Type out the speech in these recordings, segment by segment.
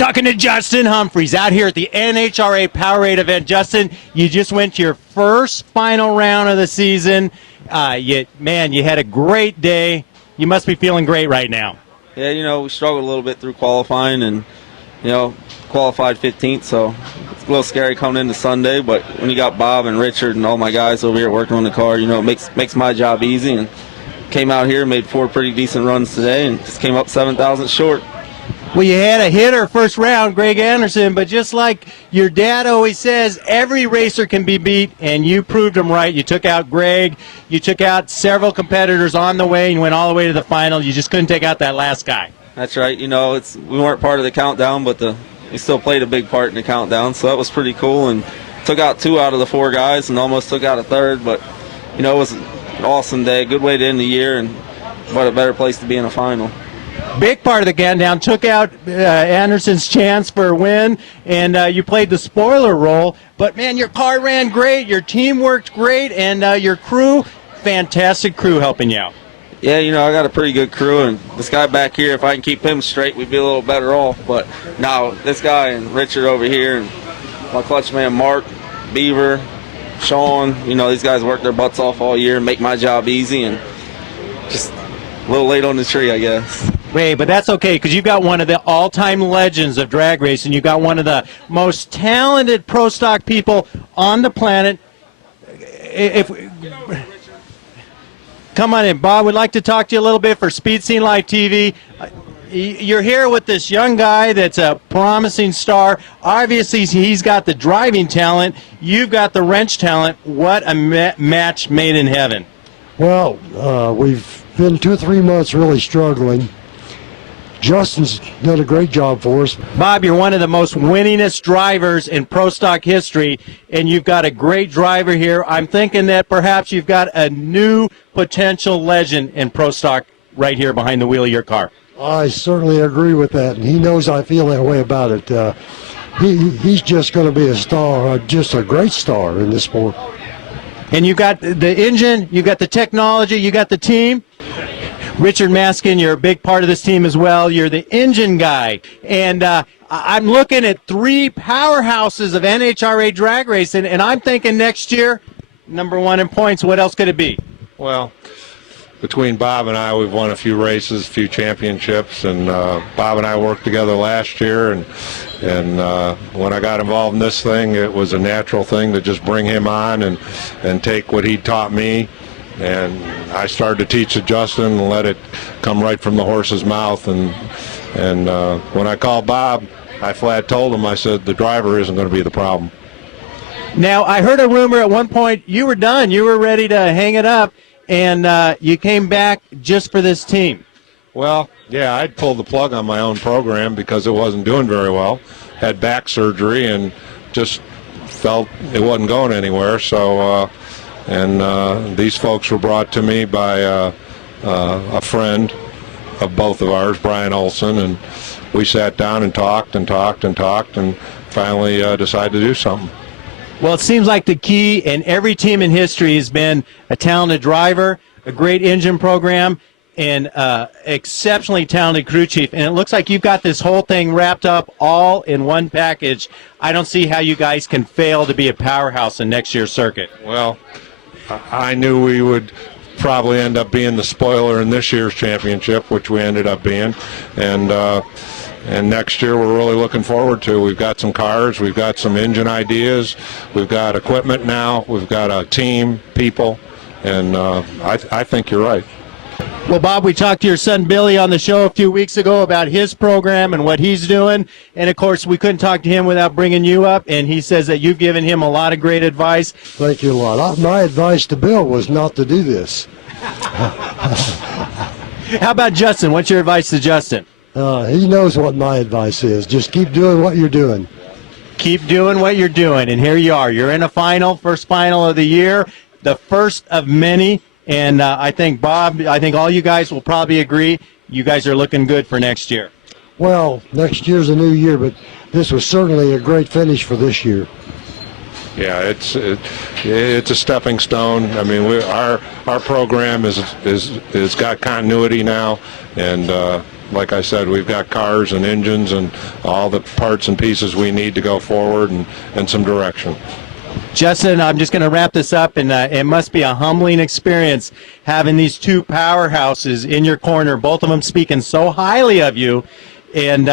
Talking to Justine Humphreys out here at the NHRA Powerade event. Justin, you just went to your first final round of the season. You had a great day. You must be feeling great right now. Yeah, we struggled a little bit through qualifying and, qualified 15th, so it's a little scary coming into Sunday, but when you got Bob and Richard and all my guys over here working on the car, it makes my job easy, and came out here, made 4 pretty decent runs today, and just came up 7,000 short. Well, you had a hitter first round, Greg Anderson, but just like your dad always says, every racer can be beat, and you proved him right. You took out Greg. You took out several competitors on the way and went all the way to the final. You just couldn't take out that last guy. That's right. We weren't part of the countdown, but we still played a big part in the countdown, so that was pretty cool, and took out 2 out of the 4 guys and almost took out a third, but, it was an awesome day, good way to end the year, and what a better place to be in a final. Big part of the countdown, took out Anderson's chance for a win, and you played the spoiler role. But, man, your car ran great, your team worked great, and your crew, fantastic crew helping you out. Yeah, I got a pretty good crew, and this guy back here, if I can keep him straight, we'd be a little better off. But now this guy and Richard over here, and my clutch man Mark, Beaver, Sean, these guys work their butts off all year and make my job easy, and just a little late on the tree, I guess. Wait, but that's okay, because you've got one of the all-time legends of drag racing. You've got one of the most talented pro stock people on the planet. Come on in, Bob. We'd like to talk to you a little bit for Speed Scene Live TV. You're here with this young guy that's a promising star. Obviously, he's got the driving talent. You've got the wrench talent. What a match made in heaven. Well, we've been 2 or 3 months really struggling. Justin's done a great job for us. Bob, you're one of the most winningest drivers in pro stock history, and you've got a great driver here. I'm thinking that perhaps you've got a new potential legend in pro stock right here behind the wheel of your car. I certainly agree with that, and he knows I feel that way about it. He's just going to be a star, just a great star in this sport. And you got the engine, you got the technology, you got the team. Richard Maskin, you're a big part of this team as well. You're the engine guy. And I'm looking at 3 powerhouses of NHRA drag racing, and I'm thinking next year, #1 in points. What else could it be? Well, between Bob and I, we've won a few races, a few championships, and Bob and I worked together last year, and when I got involved in this thing, it was a natural thing to just bring him on and take what he taught me. And I started to teach it Justin and let it come right from the horse's mouth. And when I called Bob, I flat told him, I said, the driver isn't going to be the problem. Now, I heard a rumor at one point you were done. You were ready to hang it up, and you came back just for this team. Well, yeah, I'd pulled the plug on my own program because it wasn't doing very well. Had back surgery and just felt it wasn't going anywhere. So, these folks were brought to me by a friend of both of ours, Brian Olson, and we sat down and talked and finally decided to do something. Well, it seems like the key in every team in history has been a talented driver, a great engine program, and exceptionally talented crew chief. And it looks like you've got this whole thing wrapped up all in one package. I don't see how you guys can fail to be a powerhouse in next year's circuit. Well, I knew we would probably end up being the spoiler in this year's championship, which we ended up being. And next year we're really looking forward to. We've got some cars, we've got some engine ideas, we've got equipment now, we've got a team, people, and I think you're right. Well, Bob, we talked to your son Billy on the show a few weeks ago about his program and what he's doing. And, of course, we couldn't talk to him without bringing you up. And he says that you've given him a lot of great advice. Thank you a lot. My advice to Bill was not to do this. How about Justin? What's your advice to Justin? He knows what my advice is. Just keep doing what you're doing. Keep doing what you're doing. And here you are. You're in a final, first final of the year, the first of many. And I think, Bob, all you guys will probably agree, you guys are looking good for next year. Well, next year's a new year, but this was certainly a great finish for this year. Yeah, it's a stepping stone. I mean, our program is got continuity now, and like I said, we've got cars and engines and all the parts and pieces we need to go forward and some direction. Justin, I'm just going to wrap this up, and it must be a humbling experience having these two powerhouses in your corner, both of them speaking so highly of you, and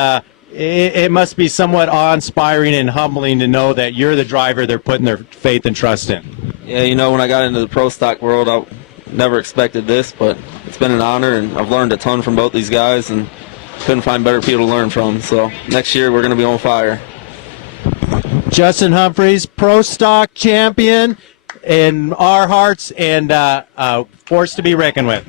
it must be somewhat awe-inspiring and humbling to know that you're the driver they're putting their faith and trust in. Yeah, you know, when I got into the pro stock world, I never expected this, but it's been an honor, and I've learned a ton from both these guys, and couldn't find better people to learn from. So next year we're going to be on fire. Justine Humphreys, pro stock champion in our hearts, and force to be reckoned with.